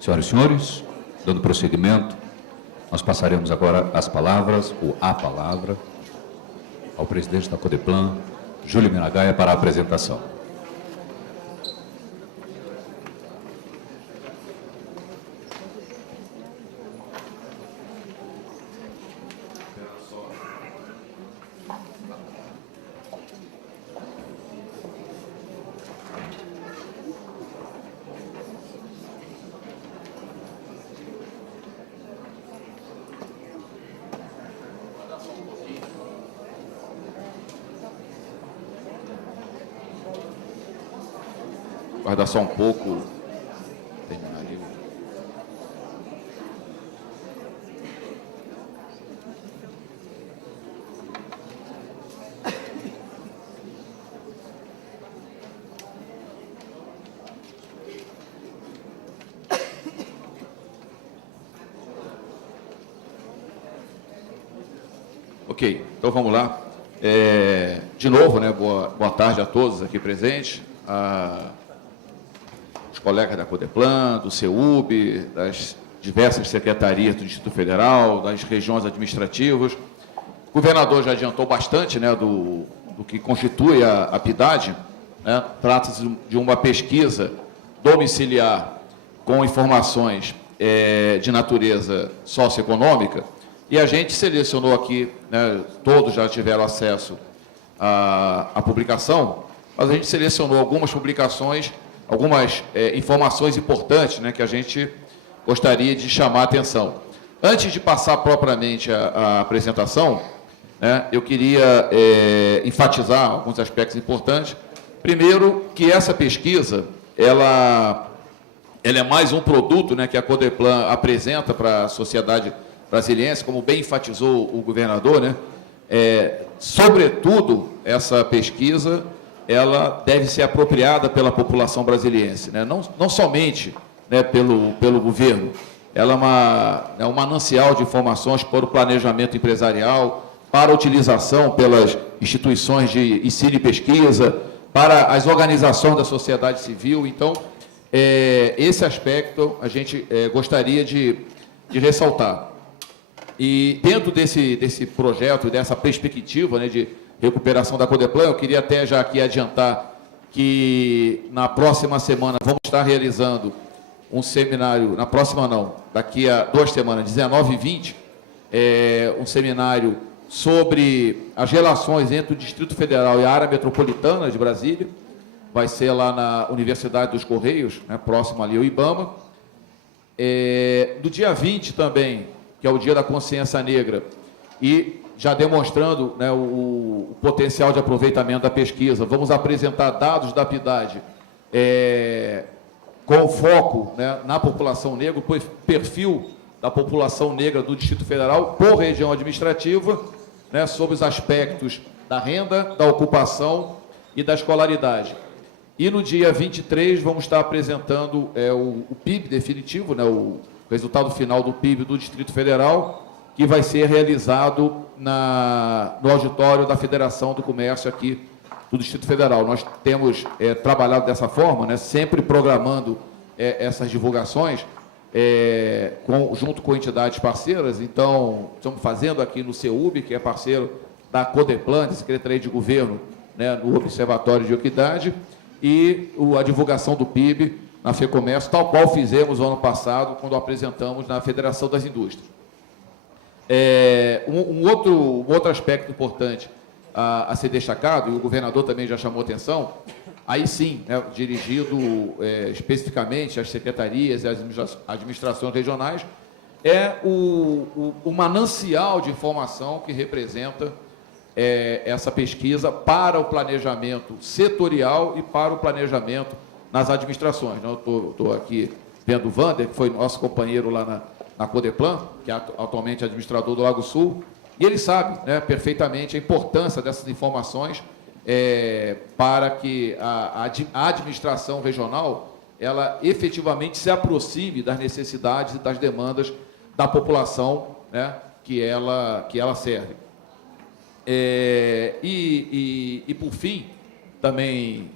Senhoras e senhores, dando prosseguimento, nós passaremos agora as palavras, ou a palavra, ao presidente da Codeplan, Júlio Miragaia, para a apresentação. Guardar só um pouco. Terminaria. Ok, então vamos lá. De novo, né, boa tarde a todos aqui presentes. Colegas da Codeplan, do CEUB, das diversas secretarias do Distrito Federal, das regiões administrativas. O governador já adiantou bastante, né, do que constitui a PIDAD, né? Trata-se de uma pesquisa domiciliar com informações de natureza socioeconômica, e a gente selecionou aqui, né, todos já tiveram acesso à publicação, mas a gente selecionou algumas publicações, algumas informações importantes, né, que a gente gostaria de chamar a atenção. Antes de passar propriamente a apresentação, né, eu queria enfatizar alguns aspectos importantes. Primeiro, que essa pesquisa, ela é mais um produto, né, que a Codeplan apresenta para a sociedade brasiliense, como bem enfatizou o governador, né, sobretudo, essa pesquisa ela deve ser apropriada pela população brasiliense, né? Não somente, né, pelo governo. Ela é um manancial de informações para o planejamento empresarial, para a utilização pelas instituições de ensino e pesquisa, para as organizações da sociedade civil. Então, esse aspecto a gente gostaria de ressaltar. E dentro desse projeto, dessa perspectiva, né, de recuperação da Codeplan, eu queria até já aqui adiantar que na próxima semana vamos estar realizando um seminário, na próxima não, daqui a 2 semanas, 19 e 20, um seminário sobre as relações entre o Distrito Federal e a área metropolitana de Brasília. Vai ser lá na Universidade dos Correios, né, próximo ali ao IBAMA. Do dia 20 também, que é o Dia da Consciência Negra, e já demonstrando, né, o potencial de aproveitamento da pesquisa, vamos apresentar dados da PIDAD com foco, né, na população negra, o perfil da população negra do Distrito Federal por região administrativa, né, sobre os aspectos da renda, da ocupação e da escolaridade. E no dia 23 vamos estar apresentando o PIB definitivo, né, o resultado final do PIB do Distrito Federal, que vai ser realizado no auditório da Federação do Comércio aqui do Distrito Federal. Nós temos trabalhado dessa forma, né, sempre programando essas divulgações junto com entidades parceiras. Então, estamos fazendo aqui no CEUB, que é parceiro da Codeplan, da Secretaria de Governo, né, no Observatório de Equidade, e a divulgação do PIB na FEComércio, tal qual fizemos no ano passado, quando apresentamos na Federação das Indústrias. Um outro aspecto importante a ser destacado, e o governador também já chamou atenção, aí sim, né, dirigido especificamente às secretarias e às administrações regionais, o manancial de informação que representa essa pesquisa para o planejamento setorial e para o planejamento nas administrações. Eu estou aqui vendo o Wander, que foi nosso companheiro lá na Codeplan, que é atualmente administrador do Lago Sul, e ele sabe, né, perfeitamente a importância dessas informações para que a administração regional ela efetivamente se aproxime das necessidades e das demandas da população, né, que ela serve. E por fim, também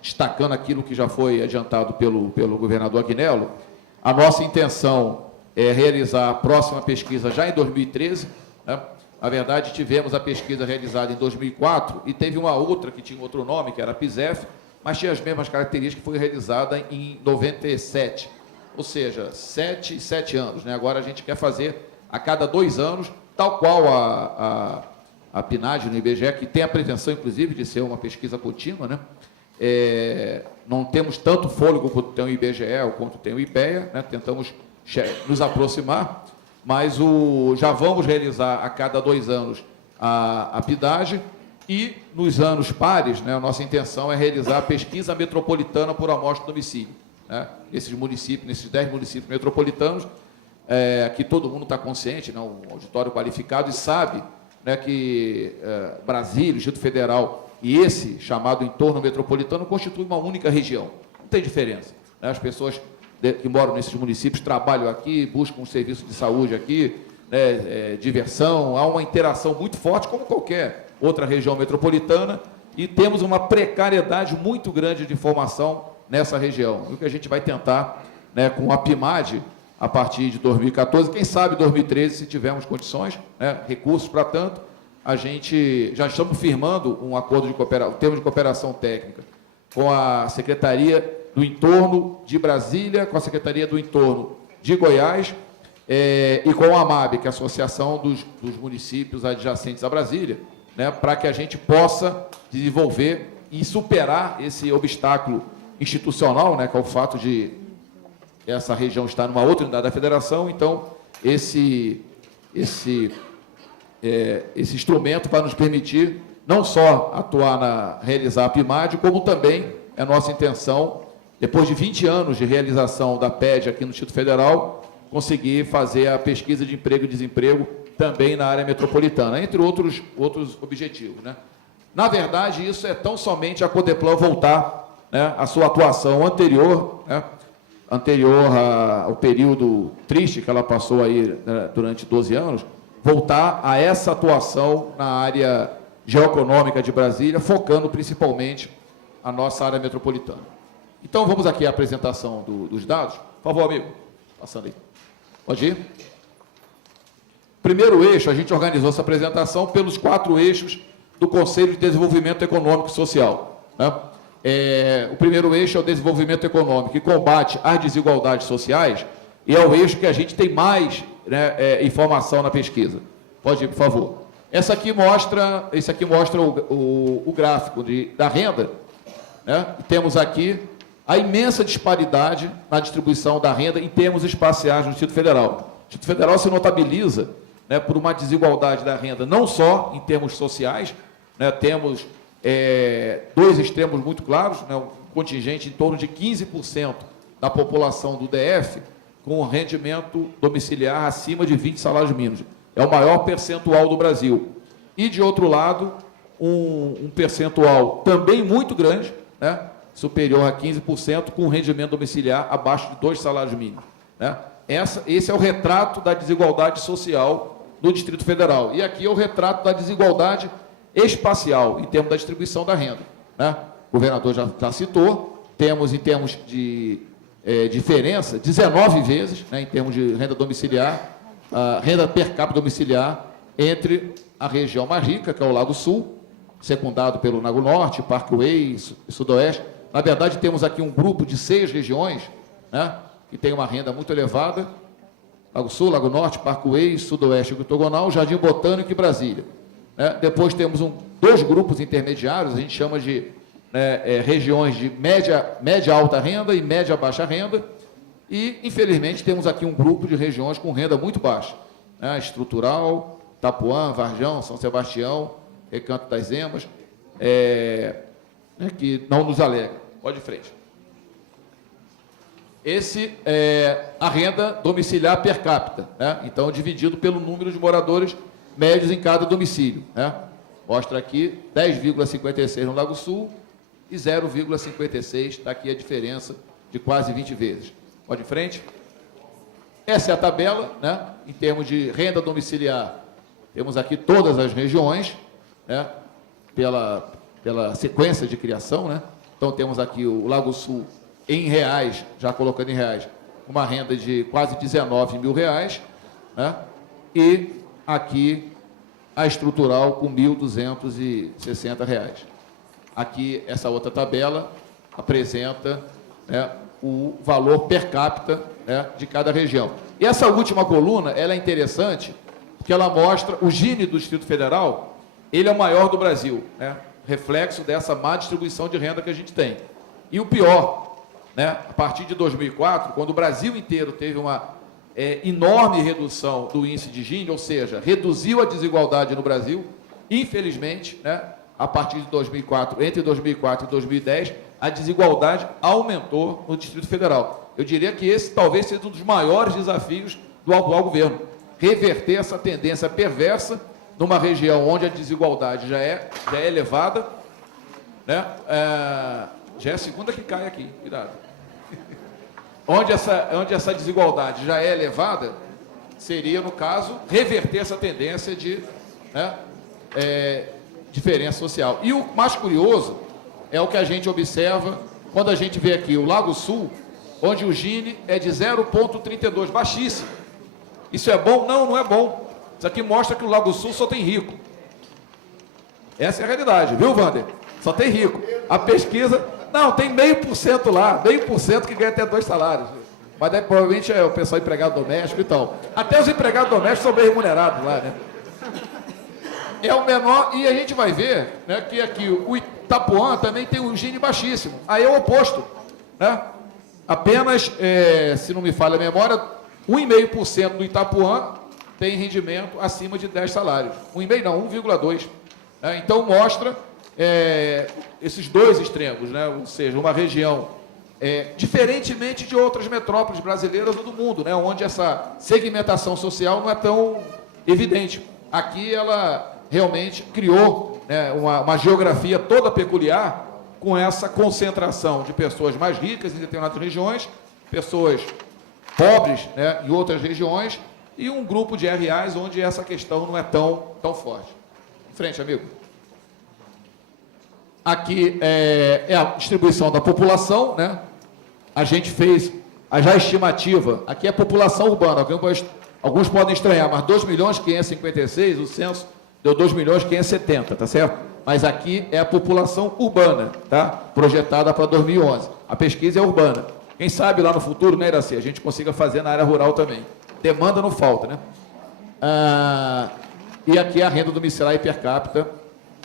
destacando aquilo que já foi adiantado pelo governador Agnello, a nossa intenção é realizar a próxima pesquisa já em 2013, né? Na verdade, tivemos a pesquisa realizada em 2004 e teve uma outra que tinha outro nome, que era a PISEF, mas tinha as mesmas características, que foi realizada em 97, ou seja, 7 anos, né? Agora a gente quer fazer a cada 2 anos, tal qual a PNAD no IBGE, que tem a pretensão, inclusive, de ser uma pesquisa contínua, né? Não temos tanto fôlego quanto tem o IBGE ou quanto tem o IPEA, né? Tentamos nos aproximar, mas já vamos realizar a cada 2 anos a PIDAGE e, nos anos pares, né, a nossa intenção é realizar a pesquisa metropolitana por amostra de domicílio, né? Nesses 10 municípios metropolitanos, que todo mundo está consciente, né, um auditório qualificado, e sabe, né, que Brasília, Distrito Federal e esse chamado entorno metropolitano constituem uma única região. Não tem diferença, né? As pessoas que moram nesses municípios trabalham aqui, buscam um serviço de saúde aqui, né, diversão, há uma interação muito forte, como qualquer outra região metropolitana, e temos uma precariedade muito grande de informação nessa região. E o que a gente vai tentar, né, com a PIMAD, a partir de 2014, quem sabe 2013, se tivermos condições, né, recursos para tanto, a gente já estamos firmando um acordo de cooperação, um termo de cooperação técnica com a Secretaria do Entorno de Brasília, com a Secretaria do Entorno de Goiás e com a AMAB, que é a Associação dos Municípios Adjacentes a Brasília, né, para que a gente possa desenvolver e superar esse obstáculo institucional, né, que é o fato de essa região estar numa outra unidade da federação. Então, esse instrumento vai nos permitir não só realizar a PIMAD, como também é nossa intenção, depois de 20 anos de realização da PED aqui no Distrito Federal, conseguir fazer a pesquisa de emprego e desemprego também na área metropolitana, entre outros objetivos, né? Na verdade, isso é tão somente a Codeplan voltar, né, à sua atuação anterior, né, ao período triste que ela passou aí, né, durante 12 anos, voltar a essa atuação na área geoeconômica de Brasília, focando principalmente a nossa área metropolitana. Então, vamos aqui à apresentação dos dados. Por favor, amigo, passando aí. Pode ir? Primeiro eixo, a gente organizou essa apresentação pelos 4 eixos do Conselho de Desenvolvimento Econômico e Social, né? O primeiro eixo é o desenvolvimento econômico, que combate as desigualdades sociais, e é o eixo que a gente tem mais, né, informação na pesquisa. Pode ir, por favor. Esse aqui mostra o gráfico da renda, né? Temos aqui a imensa disparidade na distribuição da renda em termos espaciais no Distrito Federal. O Distrito Federal se notabiliza, né, por uma desigualdade da renda, não só em termos sociais, né, temos 2 extremos muito claros, né, um contingente em torno de 15% da população do DF com rendimento domiciliar acima de 20 salários mínimos. É o maior percentual do Brasil. E, de outro lado, um percentual também muito grande, né, superior a 15%, com rendimento domiciliar abaixo de 2 salários mínimos, né? Esse é o retrato da desigualdade social no Distrito Federal. E aqui é o retrato da desigualdade espacial, em termos da distribuição da renda, né? O governador já citou, temos, em termos de diferença, 19 vezes, né, em termos de renda domiciliar, renda per capita domiciliar, entre a região mais rica, que é o Lago Sul, secundado pelo Lago Norte, Parkway e Sudoeste. Na verdade, temos aqui um grupo de 6 regiões, né, que tem uma renda muito elevada: Lago Sul, Lago Norte, Parkway, Sudoeste octogonal, Jardim Botânico e Brasília, né? Depois temos 2 grupos intermediários, a gente chama de regiões de média alta renda e média baixa renda, e, infelizmente, temos aqui um grupo de regiões com renda muito baixa, né? Estrutural, Itapuã, Varjão, São Sebastião, Recanto das Emas, que não nos alegra. Pode ir de frente. Esse é a renda domiciliar per capita, né? Então, dividido pelo número de moradores médios em cada domicílio, né? Mostra aqui 10,56 no Lago Sul e 0,56, está aqui a diferença de quase 20 vezes. Pode ir em frente. Essa é a tabela, né? Em termos de renda domiciliar, temos aqui todas as regiões, né? Pela sequência de criação, né? Então, temos aqui o Lago Sul em reais, já colocando em reais, uma renda de quase 19 mil reais, né? E aqui a estrutural com 1.260 reais. Aqui, essa outra tabela apresenta, né, o valor per capita, né, de cada região. E essa última coluna, ela é interessante, porque ela mostra o Gini do Distrito Federal, ele é o maior do Brasil, né, reflexo dessa má distribuição de renda que a gente tem. E o pior, né, a partir de 2004, quando o Brasil inteiro teve uma enorme redução do índice de Gini, ou seja, reduziu a desigualdade no Brasil, infelizmente, né, a partir de 2004, entre 2004 e 2010, a desigualdade aumentou no Distrito Federal. Eu diria que esse talvez seja um dos maiores desafios do atual governo, reverter essa tendência perversa numa região onde a desigualdade já é elevada, né? Já é a segunda que cai aqui, cuidado. Onde essa desigualdade já é elevada, seria, no caso, reverter essa tendência de, né, diferença social. E o mais curioso é o que a gente observa quando a gente vê aqui o Lago Sul, onde o Gini é de 0,32, baixíssimo. Isso é bom? Não, não é bom. Isso aqui mostra que o Lago Sul só tem rico. Essa é a realidade, viu, Wander? Só tem rico. A pesquisa, não, tem 0,5% lá, 0,5% que ganha até 2 salários. Mas daí, provavelmente é o pessoal empregado doméstico e tal. Até os empregados domésticos são bem remunerados lá, né? É o menor, e a gente vai ver, né, que aqui o Itapuã também tem um Gini baixíssimo. Aí é o oposto, né? Apenas, se não me falha a memória, 1,5% do Itapuã tem rendimento acima de 10 salários. 1,5 não, 1,2. Né? Então, mostra esses dois extremos, né? Ou seja, uma região, diferentemente de outras metrópoles brasileiras ou do mundo, né? Onde essa segmentação social não é tão evidente. Aqui ela realmente criou, né, uma geografia toda peculiar, com essa concentração de pessoas mais ricas em determinadas regiões, pessoas pobres, né, em outras regiões, e um grupo de RAs onde essa questão não é tão forte. Em frente, amigo. Aqui é a distribuição da população, né? A gente fez a estimativa, aqui é a população urbana, alguns podem estranhar, mas 2.556.000, o censo deu 2.570.000, tá certo? Mas aqui é a população urbana, tá? Projetada para 2011. A pesquisa é urbana. Quem sabe lá no futuro, né, Iraci, a gente consiga fazer na área rural também. Demanda não falta, né? E aqui a renda domiciliar e per capita.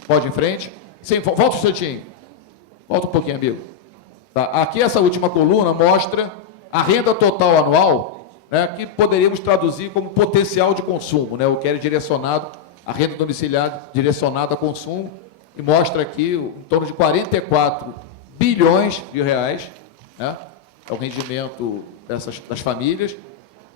Pode ir em frente? Sim, volta um instantinho. Volta um pouquinho, amigo. Tá? Aqui essa última coluna mostra a renda total anual, né, que poderíamos traduzir como potencial de consumo, né, o que era direcionado, a renda domiciliar direcionada a consumo, e mostra aqui em torno de 44 bilhões de reais, né, é o rendimento das famílias,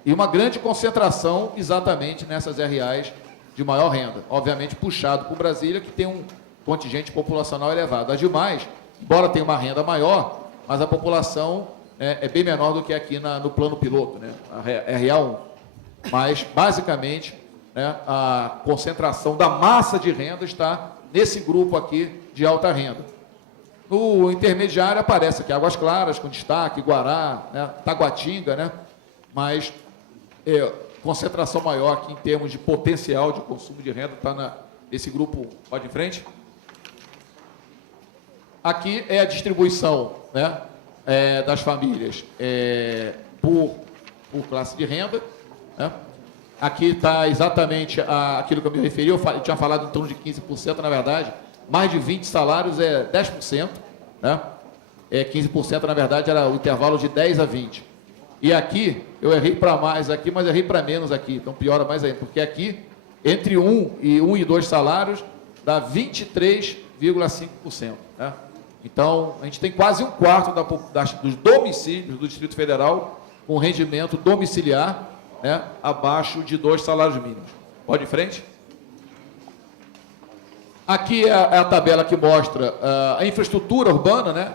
e uma grande concentração exatamente nessas RAs de maior renda, obviamente puxado por Brasília, que tem um contingente populacional elevado. As demais, embora tenha uma renda maior, mas a população é bem menor do que aqui no plano piloto, né, a RA1. Mas, basicamente, né, a concentração da massa de renda está nesse grupo aqui de alta renda. No intermediário aparece aqui Águas Claras, com destaque, Guará, né, Taguatinga, né, mas concentração maior aqui em termos de potencial de consumo de renda está nesse grupo. Pode ir em frente. Aqui é a distribuição, né, das famílias por classe de renda, né? Aqui está exatamente aquilo que eu me referi, eu tinha falado em torno de 15%, na verdade, mais de 20 salários é 10%, né? 15%, na verdade, era o intervalo de 10 a 20. E aqui, eu errei para mais aqui, mas errei para menos aqui, então piora mais ainda, porque aqui, entre 1 e 2 salários, dá 23,5%, né? Então, a gente tem quase um quarto dos domicílios do Distrito Federal com rendimento domiciliar, né, abaixo de 2 salários mínimos. Pode ir em frente? Aqui é a tabela que mostra a infraestrutura urbana, né?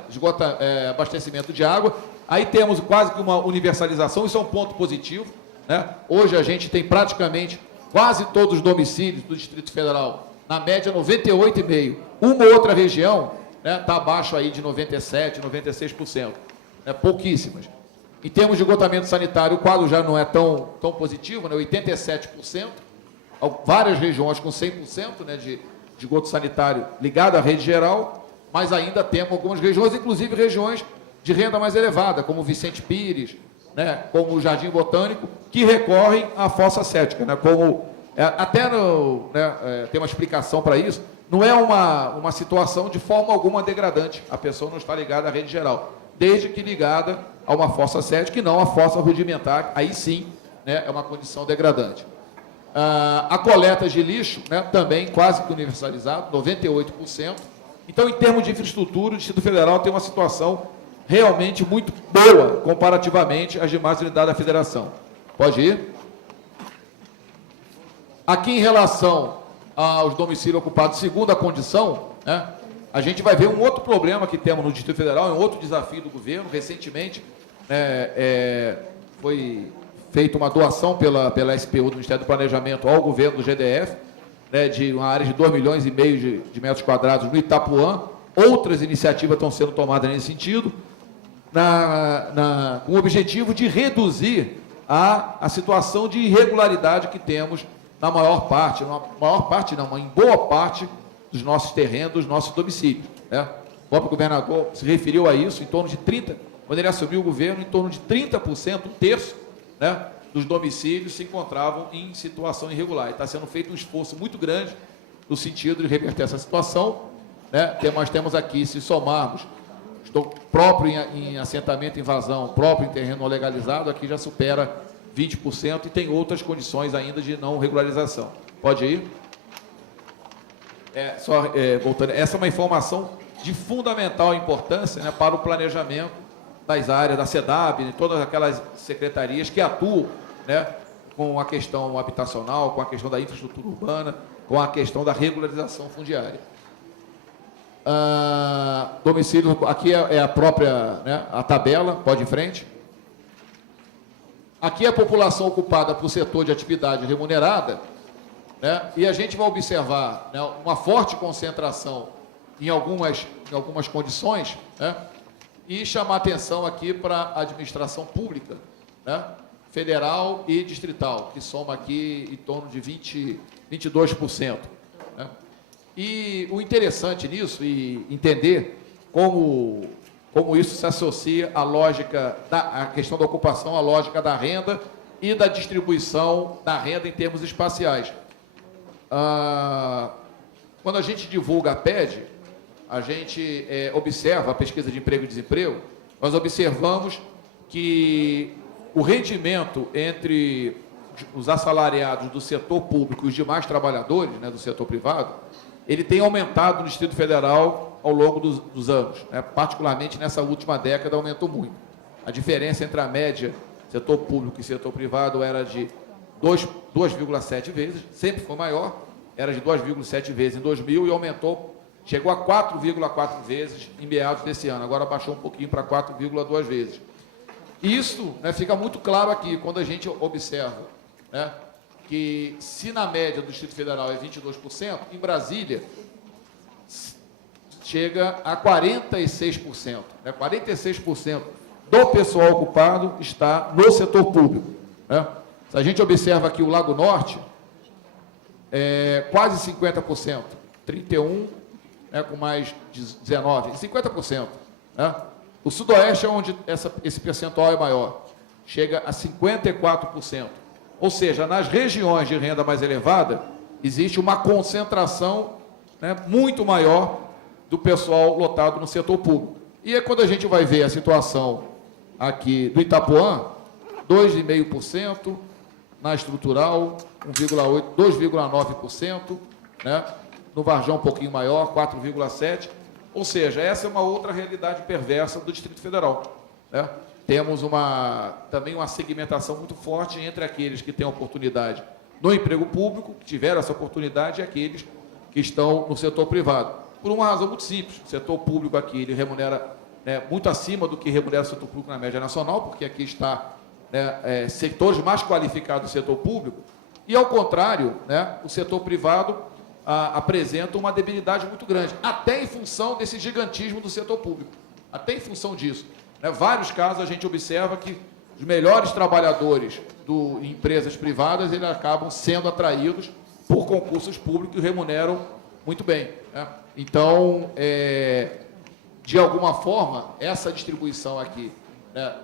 Abastecimento de água. Aí temos quase que uma universalização, isso é um ponto positivo, né? Hoje a gente tem praticamente quase todos os domicílios do Distrito Federal, na média 98,5%. Uma outra região está abaixo aí de 97%, 96%, pouquíssimas. Em termos de esgotamento sanitário, o quadro já não é tão positivo, né? 87%, várias regiões com 100%, né, de esgoto sanitário ligado à rede geral, mas ainda temos algumas regiões, inclusive regiões de renda mais elevada, como Vicente Pires, né, como o Jardim Botânico, que recorrem à fossa séptica, né, tem uma explicação para isso, não é uma situação de forma alguma degradante, a pessoa não está ligada à rede geral, desde que ligada a uma fossa séptica e não a fossa rudimentar, aí sim, né, é uma condição degradante. A coleta de lixo, né, também quase que universalizado, 98%. Então, em termos de infraestrutura, o Distrito Federal tem uma situação realmente muito boa, comparativamente às demais unidades da Federação. Pode ir? Aqui, em relação aos domicílios ocupados, segundo a condição, né, a gente vai ver um outro problema que temos no Distrito Federal, é um outro desafio do governo. Recentemente, foi feita uma doação pela SPU do Ministério do Planejamento ao governo do GDF, né, de uma área de 2,5 milhões de metros quadrados no Itapuã. Outras iniciativas estão sendo tomadas nesse sentido, com o objetivo de reduzir a situação de irregularidade que temos na maior parte, em boa parte dos nossos terrenos, dos nossos domicílios, né? O próprio governador se referiu a isso, em torno de 30%, quando ele assumiu o governo, em torno de 30%, um terço, né, dos domicílios se encontravam em situação irregular. E está sendo feito um esforço muito grande no sentido de reverter essa situação, né? Nós temos aqui, se somarmos, próprio em assentamento, invasão, próprio em terreno não legalizado, aqui já supera 20% e tem outras condições ainda de não regularização. Pode ir? Voltando, essa é uma informação de fundamental importância, né, para o planejamento das áreas da SEDAB, de todas aquelas secretarias que atuam, né, com a questão habitacional, com a questão da infraestrutura urbana, com a questão da regularização fundiária. Domicílio, aqui é a própria, né, a tabela, pode ir em frente. Aqui é a população ocupada por setor de atividade remunerada, né, e a gente vai observar, né, uma forte concentração em algumas condições, né, e chamar atenção aqui para a administração pública, né, federal e distrital, que soma aqui em torno de 22%. Né? E o interessante nisso, e entender como isso se associa à lógica, à questão da ocupação, à lógica da renda e da distribuição da renda em termos espaciais. Quando a gente divulga a PED, a gente observa a pesquisa de emprego e desemprego, nós observamos que o rendimento entre os assalariados do setor público e os demais trabalhadores, né, do setor privado, ele tem aumentado no Distrito Federal ao longo dos anos, né, particularmente nessa última década aumentou muito. A diferença entre a média setor público e setor privado era de 2,7 vezes, sempre foi maior, era de 2,7 vezes em 2000 e aumentou. Chegou a 4,4 vezes em meados desse ano, agora baixou um pouquinho para 4,2 vezes. E isso, né, fica muito claro aqui, quando a gente observa, né, que se na média do Distrito Federal é 22%, em Brasília chega a 46%. Né, 46% do pessoal ocupado está no setor público. Né? Se a gente observa aqui o Lago Norte, quase 50%, 31%, com mais de 19%, 50%. Né? O Sudoeste é onde esse percentual é maior, chega a 54%. Ou seja, nas regiões de renda mais elevada, existe uma concentração, né, muito maior do pessoal lotado no setor público. E é quando a gente vai ver a situação aqui do Itapuã, 2,5%, na estrutural, 1,8%, 2,9%, né? No Varjão um pouquinho maior, 4,7%. Ou seja, essa é uma outra realidade perversa do Distrito Federal. Né? Temos também uma segmentação muito forte entre aqueles que têm oportunidade no emprego público, que tiveram essa oportunidade, e aqueles que estão no setor privado. Por uma razão muito simples, o setor público aqui ele remunera, né, muito acima do que remunera o setor público na média nacional, porque aqui está, né, setores mais qualificados do setor público, e, ao contrário, né, o setor privado apresenta uma debilidade muito grande, até em função desse gigantismo do setor público, até em função disso. Né, vários casos a gente observa que os melhores trabalhadores em empresas privadas eles acabam sendo atraídos por concursos públicos que remuneram muito bem. Né? Então, de alguma forma, essa distribuição aqui, né,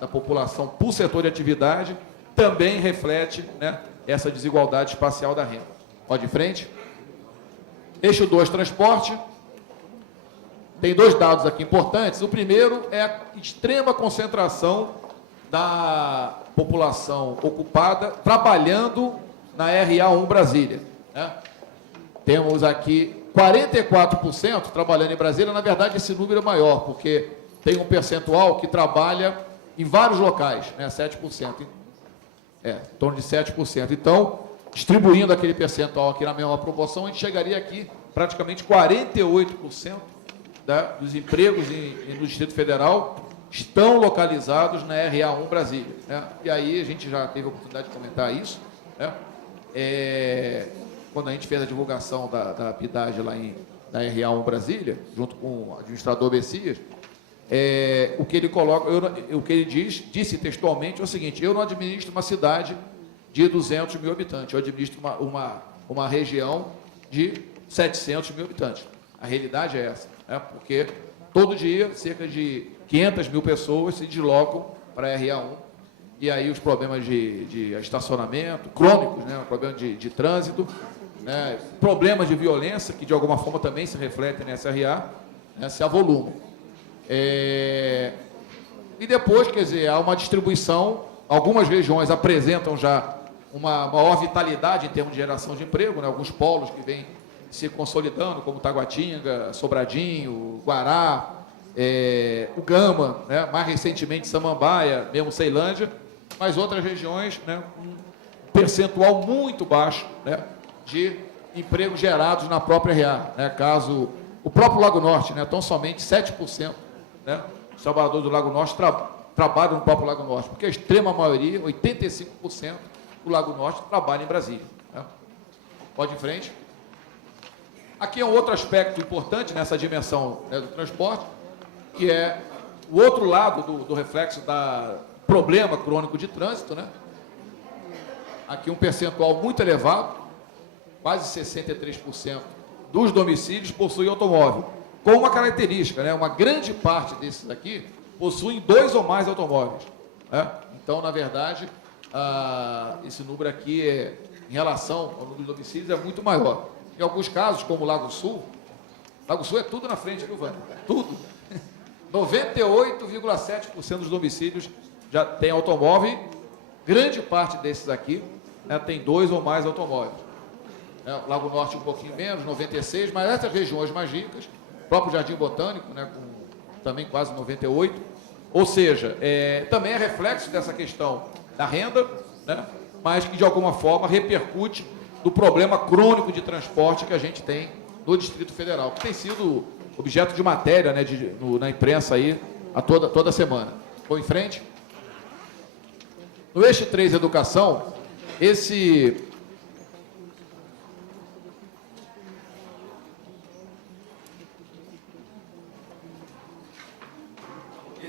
da população por setor de atividade também reflete, né, essa desigualdade espacial da renda. Pode ir em frente. Eixo 2, transporte. Tem dois dados aqui importantes. O primeiro é a extrema concentração da população ocupada trabalhando na RA1 Brasília. Né? Temos aqui 44% trabalhando em Brasília. Na verdade, esse número é maior, porque tem um percentual que trabalha em vários locais, né? 7%. Em torno de 7%. Então, distribuindo aquele percentual aqui na mesma proporção, a gente chegaria aqui praticamente 48% dos empregos no Distrito Federal estão localizados na RA1 Brasília. Né? E aí a gente já teve a oportunidade de comentar isso, né? Quando a gente fez a divulgação da PIDAGE lá na RA1 Brasília, junto com o administrador Messias, o que ele coloca, o que ele disse textualmente é o seguinte: eu não administro uma cidade de 200 mil habitantes, eu administro uma região de 700 mil habitantes. A realidade é essa, né? Porque todo dia cerca de 500 mil pessoas se deslocam para a RA1, e aí os problemas de estacionamento crônicos, né? Problema de trânsito, né? Problemas de violência, que de alguma forma também se refletem nessa RA, né? Se avolumam. E depois, quer dizer, há uma distribuição, algumas regiões apresentam já uma maior vitalidade em termos de geração de emprego, né? Alguns polos que vêm se consolidando, como Taguatinga, Sobradinho, Guará, o Gama, né? Mais recentemente Samambaia, mesmo Ceilândia, mas outras regiões, né? Um percentual muito baixo, né? De empregos gerados na própria RA, né? Caso o próprio Lago Norte, né? Tão somente 7%, né? Os trabalhadores do Lago Norte trabalham no próprio Lago Norte, porque a extrema maioria, 85% do Lago Norte, trabalha em Brasília. Né? Pode ir em frente. Aqui é um outro aspecto importante nessa dimensão, né, do transporte, que é o outro lado do reflexo da problema crônico de trânsito, né? Aqui um percentual muito elevado, quase 63% dos domicílios possuem automóvel, com uma característica, né? Uma grande parte desses aqui possuem 2 ou mais automóveis. Né? Então, na verdade, esse número aqui, em relação ao número de domicílios, é muito maior. Em alguns casos, como o Lago Sul é tudo na frente, viu, Vânia? Tudo. 98,7% dos domicílios já tem automóvel, grande parte desses aqui, né, tem 2 ou mais automóveis. Lago Norte um pouquinho menos, 96%, mas essas regiões mais ricas, o próprio Jardim Botânico, né, com também quase 98%, ou seja, também é reflexo dessa questão da renda, né, mas que de alguma forma repercute do problema crônico de transporte que a gente tem no Distrito Federal, que tem sido objeto de matéria, né, na imprensa aí toda semana. Vou em frente. No eixo 3, educação, esse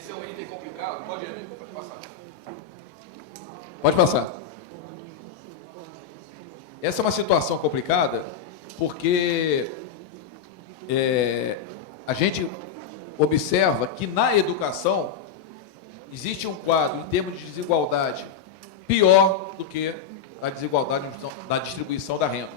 é um item complicado. Pode passar. Pode passar. Essa é uma situação complicada, porque a gente observa que na educação existe um quadro, em termos de desigualdade, pior do que a desigualdade da distribuição da renda.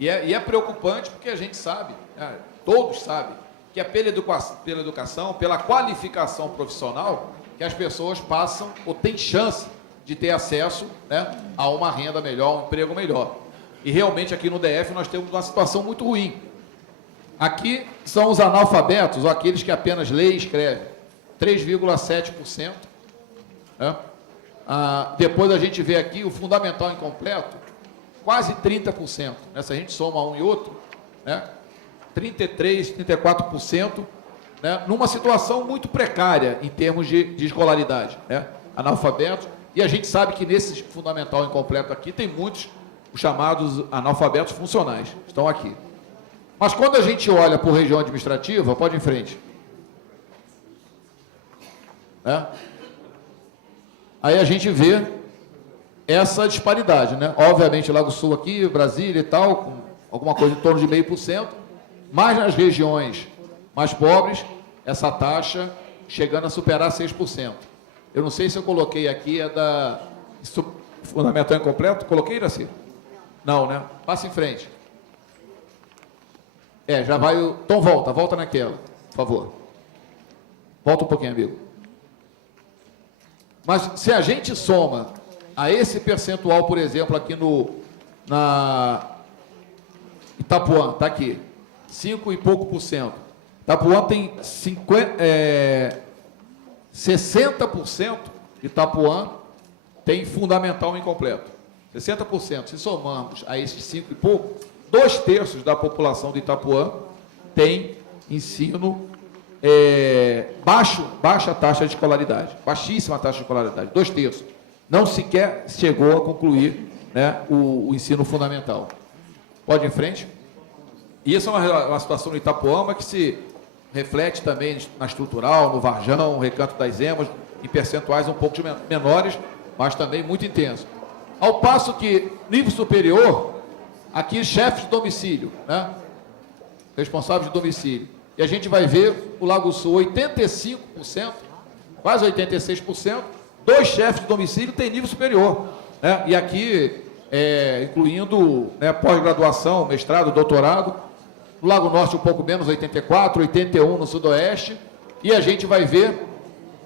E é preocupante porque a gente sabe, né, todos sabem, que é pela educação, pela qualificação profissional, que as pessoas passam ou têm chance de ter acesso, né, a uma renda melhor, a um emprego melhor. E realmente aqui no DF nós temos uma situação muito ruim. Aqui são os analfabetos, ou aqueles que apenas lê e escreve, 3,7%. Né? Depois a gente vê aqui o fundamental incompleto, quase 30%. Né? Se a gente soma um e outro, né? 33%, 34%, né? Numa situação muito precária em termos de escolaridade, né? Analfabetos, e a gente sabe que nesse fundamental incompleto aqui tem muitos, os chamados analfabetos funcionais, estão aqui. Mas quando a gente olha por região administrativa, pode ir em frente. Né? Aí a gente vê essa disparidade, né? Obviamente, Lago Sul aqui, Brasília e tal, com alguma coisa em torno de 0,5%, mas nas regiões mais pobres, essa taxa chegando a superar 6%. Eu não sei se eu coloquei aqui, é da fundamental incompleto, coloquei, Iraci? Não, né? Passa em frente. Já vai o... Então volta naquela, por favor. Volta um pouquinho, amigo. Mas se a gente soma a esse percentual, por exemplo, aqui na Itapuã, está aqui, 5 e pouco por cento. Itapuã tem 60% de Itapuã tem fundamental incompleto. 60%. Se somarmos a esses 5 e pouco, 2/3 da população de Itapuã tem ensino baixa taxa de escolaridade, baixíssima taxa de escolaridade, 2/3. Não sequer chegou a concluir, né, o ensino fundamental. Pode ir em frente. E isso é uma situação no Itapuã que se reflete também na estrutural, no Varjão, Recanto das Emas, em percentuais um pouco menores, mas também muito intenso. Ao passo que, nível superior, aqui chefes de domicílio, né? Responsáveis de domicílio. E a gente vai ver o Lago Sul, 85%, quase 86%, 2 chefes de domicílio têm nível superior, né? E aqui, incluindo, né, pós-graduação, mestrado, doutorado, no Lago Norte um pouco menos, 84%, 81% no Sudoeste, e a gente vai ver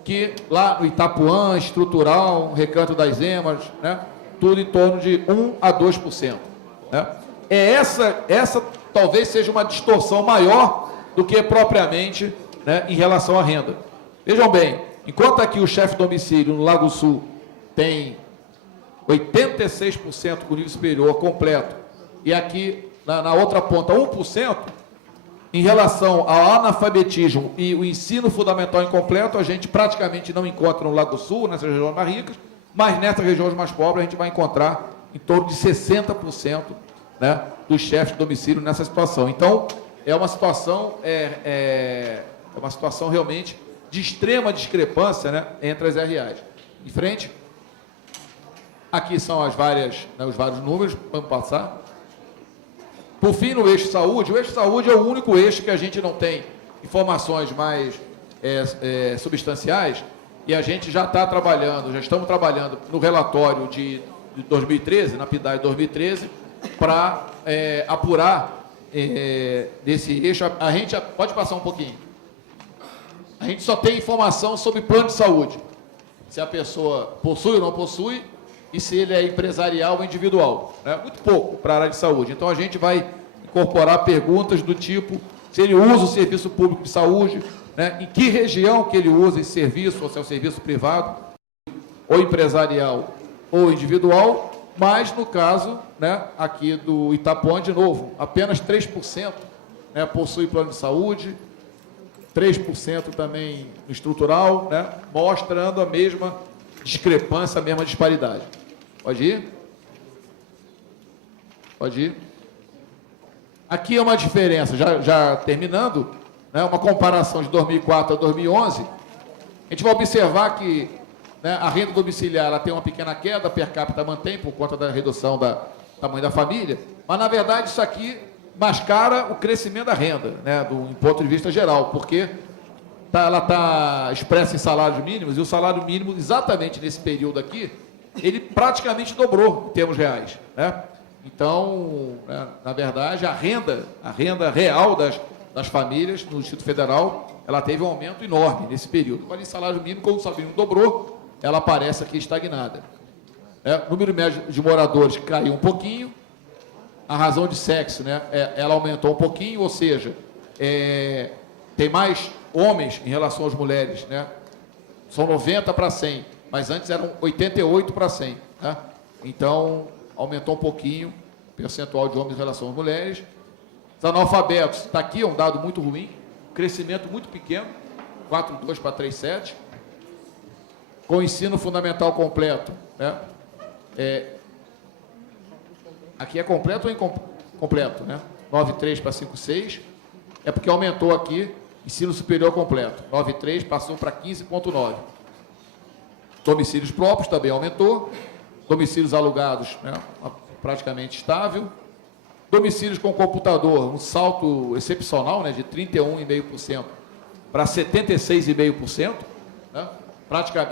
que lá no Itapuã, estrutural, Recanto das Emas, né, tudo em torno de 1 a 2%. Né? Essa talvez seja uma distorção maior do que propriamente, né, em relação à renda. Vejam bem, enquanto aqui o chefe de domicílio no Lago Sul tem 86% com nível superior completo, e aqui na outra ponta 1%, em relação ao analfabetismo e o ensino fundamental incompleto, a gente praticamente não encontra no Lago Sul, nessas regiões mais ricas, mas nessas regiões mais pobres a gente vai encontrar em torno de 60%, né, dos chefes de domicílio nessa situação. Então, é uma situação, uma situação realmente de extrema discrepância, né, entre as RAs. Em frente. Aqui são os vários números, vamos passar. Por fim, no eixo saúde, o eixo saúde é o único eixo que a gente não tem informações mais substanciais, e a gente já estamos trabalhando no relatório de 2013, na PIDAI de 2013, para apurar desse eixo. A gente pode passar um pouquinho. A gente só tem informação sobre plano de saúde, se a pessoa possui ou não possui, e se ele é empresarial ou individual. Né? Muito pouco para a área de saúde. Então, a gente vai incorporar perguntas do tipo se ele usa o serviço público de saúde, né? Em que região que ele usa esse serviço, ou se é um serviço privado, ou empresarial, ou individual, mas, no caso, né, aqui do Itapuã, de novo, apenas 3%, né, possui plano de saúde, 3% também no estrutural, né, mostrando a mesma discrepância, a mesma disparidade. Pode ir? Pode ir. Aqui é uma diferença, já terminando, né, uma comparação de 2004 a 2011, a gente vai observar que, né, a renda domiciliar ela tem uma pequena queda, a per capita mantém por conta da redução do tamanho da família, mas, na verdade, isso aqui mascara o crescimento da renda, né, do ponto de vista geral, porque ela está expressa em salários mínimos, e o salário mínimo, exatamente nesse período aqui, ele praticamente dobrou em termos reais, né? Então, né, na verdade, a renda real das famílias no Distrito Federal, ela teve um aumento enorme nesse período. Mas em salário mínimo, como o salário mínimo dobrou, ela aparece aqui estagnada. O número médio de moradores caiu um pouquinho, a razão de sexo, né, ela aumentou um pouquinho, ou seja, tem mais homens em relação às mulheres, né? São 90 para 100, mas antes eram 88 para 100, né? Então, aumentou um pouquinho o percentual de homens em relação às mulheres. Os analfabetos, está aqui, é um dado muito ruim, crescimento muito pequeno, 4,2 para 3,7. Com o ensino fundamental completo, né? Aqui é completo ou incompleto, né? 9,3 para 5,6. É porque aumentou aqui, ensino superior completo. 9,3 passou para 15,9. Domicílios próprios também aumentou. Domicílios alugados, né? Praticamente estável. Domicílios com computador, um salto excepcional, né? De 31,5% para 76,5%. Né?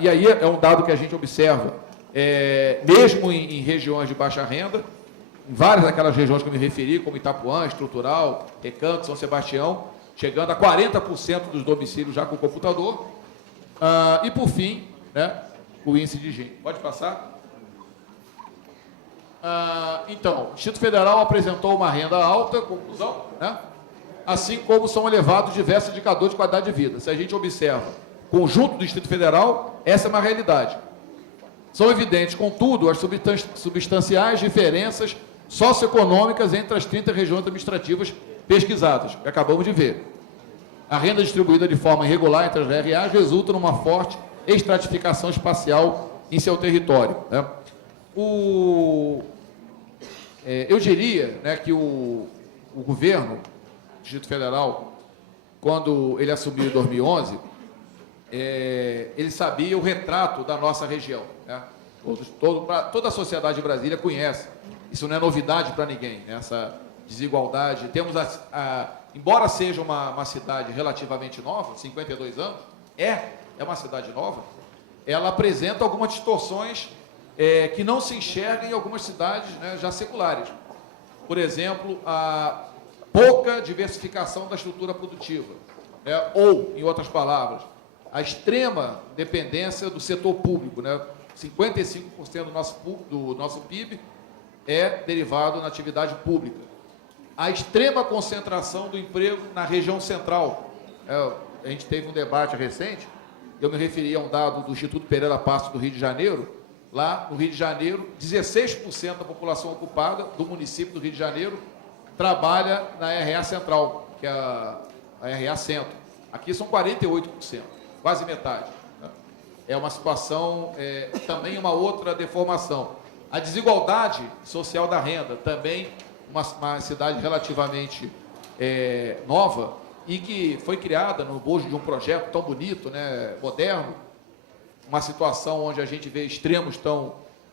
E aí é um dado que a gente observa, mesmo em regiões de baixa renda, em várias daquelas regiões que eu me referi, como Itapuã, Estrutural, Recanto, São Sebastião, chegando a 40% dos domicílios já com computador. E, por fim, né, o índice de Gini. Pode passar? Então, o Distrito Federal apresentou uma renda alta, conclusão, né? Assim como são elevados diversos indicadores de qualidade de vida. Se a gente observa o conjunto do Distrito Federal, essa é uma realidade. São evidentes, contudo, as substanciais diferenças socioeconômicas entre as 30 regiões administrativas pesquisadas, que acabamos de ver. A renda distribuída de forma irregular entre as RAs resulta numa forte estratificação espacial em seu território, né? Eu diria, né, que o governo do Distrito Federal, quando ele assumiu em 2011, ele sabia o retrato da nossa região, né? Toda a sociedade de Brasília conhece. Isso não é novidade para ninguém, né? Essa desigualdade. Temos, embora seja uma cidade relativamente nova, 52 anos, é uma cidade nova, ela apresenta algumas distorções que não se enxergam em algumas cidades, né, já seculares. Por exemplo, a pouca diversificação da estrutura produtiva, né? Ou, em outras palavras, a extrema dependência do setor público, né? 55% do nosso PIB é derivado na atividade pública. A extrema concentração do emprego na região central. A gente teve um debate recente, eu me referi a um dado do Instituto Pereira Passos do Rio de Janeiro. Lá no Rio de Janeiro, 16% da população ocupada do município do Rio de Janeiro trabalha na RA Central, que é a RA Centro. Aqui são 48%, quase metade. É uma situação, também uma outra deformação. A desigualdade social da renda, também uma cidade relativamente nova e que foi criada no bojo de um projeto tão bonito, né, moderno, uma situação onde a gente vê extremos tão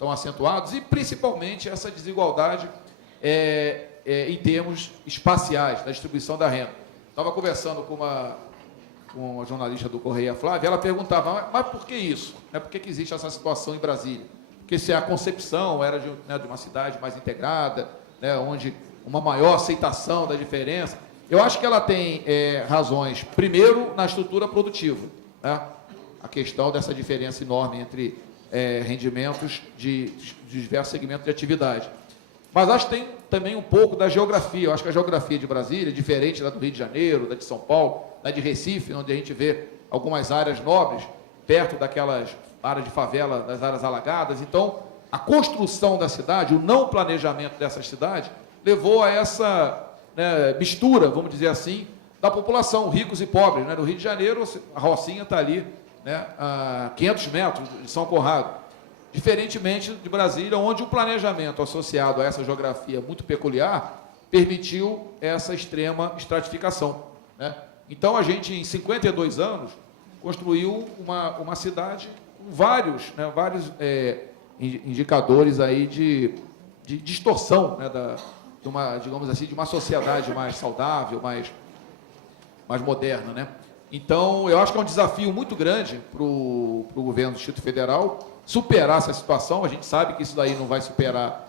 acentuados e, principalmente, essa desigualdade em termos espaciais, da distribuição da renda. Estava conversando com uma jornalista do Correio, a Flávia, ela perguntava, mas por que isso? Por que existe essa situação em Brasília? Porque se a concepção era de uma cidade mais integrada, né, onde uma maior aceitação da diferença, eu acho que ela tem razões, primeiro, na estrutura produtiva, né? A questão dessa diferença enorme entre rendimentos de diversos segmentos de atividade. Mas acho que tem também um pouco da geografia. Eu acho que a geografia de Brasília é diferente da do Rio de Janeiro, da de São Paulo, da de Recife, onde a gente vê algumas áreas nobres, perto daquelas áreas de favela, das áreas alagadas. Então, a construção da cidade, o não planejamento dessas cidades, levou a essa, né, mistura, vamos dizer assim, da população, ricos e pobres, né? No Rio de Janeiro, a Rocinha está ali, né, a 500 metros de São Conrado, diferentemente de Brasília, onde o planejamento associado a essa geografia muito peculiar permitiu essa extrema estratificação, né? Então, a gente, em 52 anos, construiu uma cidade com vários indicadores aí de distorção, né, digamos assim, de uma sociedade mais saudável, mais moderna, né? Então, eu acho que é um desafio muito grande para o governo do Distrito Federal superar essa situação. A gente sabe que isso daí não vai superar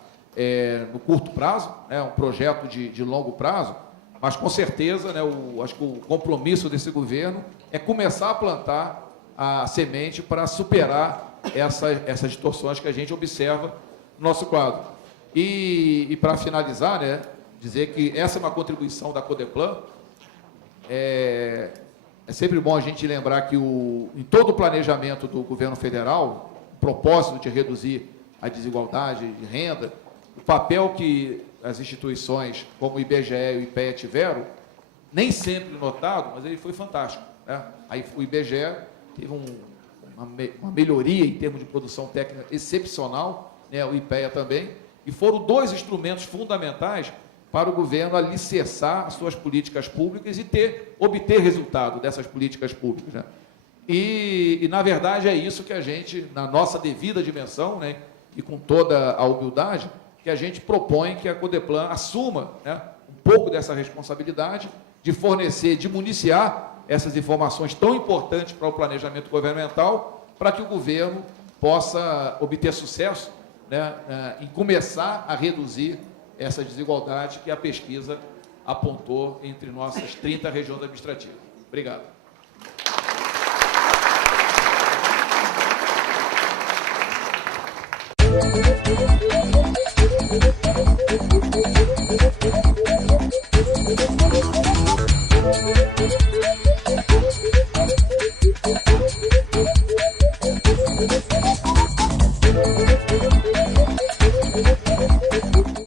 no curto prazo, né? Um projeto de longo prazo, mas, com certeza, né, acho que o compromisso desse governo é começar a plantar a semente para superar essas distorções que a gente observa no nosso quadro. E para finalizar, né, dizer que essa é uma contribuição da Codeplan. É sempre bom a gente lembrar que em todo o planejamento do governo federal, o propósito de reduzir a desigualdade de renda, o papel que as instituições como o IBGE e o IPEA tiveram, nem sempre notado, mas ele foi fantástico, né? Aí o IBGE teve uma melhoria em termos de produção técnica excepcional, né? O IPEA também, e foram dois instrumentos fundamentais para o governo alicerçar as suas políticas públicas e obter resultado dessas políticas públicas, né? E, na verdade, é isso que a gente, na nossa devida dimensão, né, e com toda a humildade, que a gente propõe que a Codeplan assuma, né, um pouco dessa responsabilidade de fornecer, de municiar essas informações tão importantes para o planejamento governamental, para que o governo possa obter sucesso, né, em começar a reduzir essa desigualdade que a pesquisa apontou entre nossas 30 regiões administrativas. Obrigado.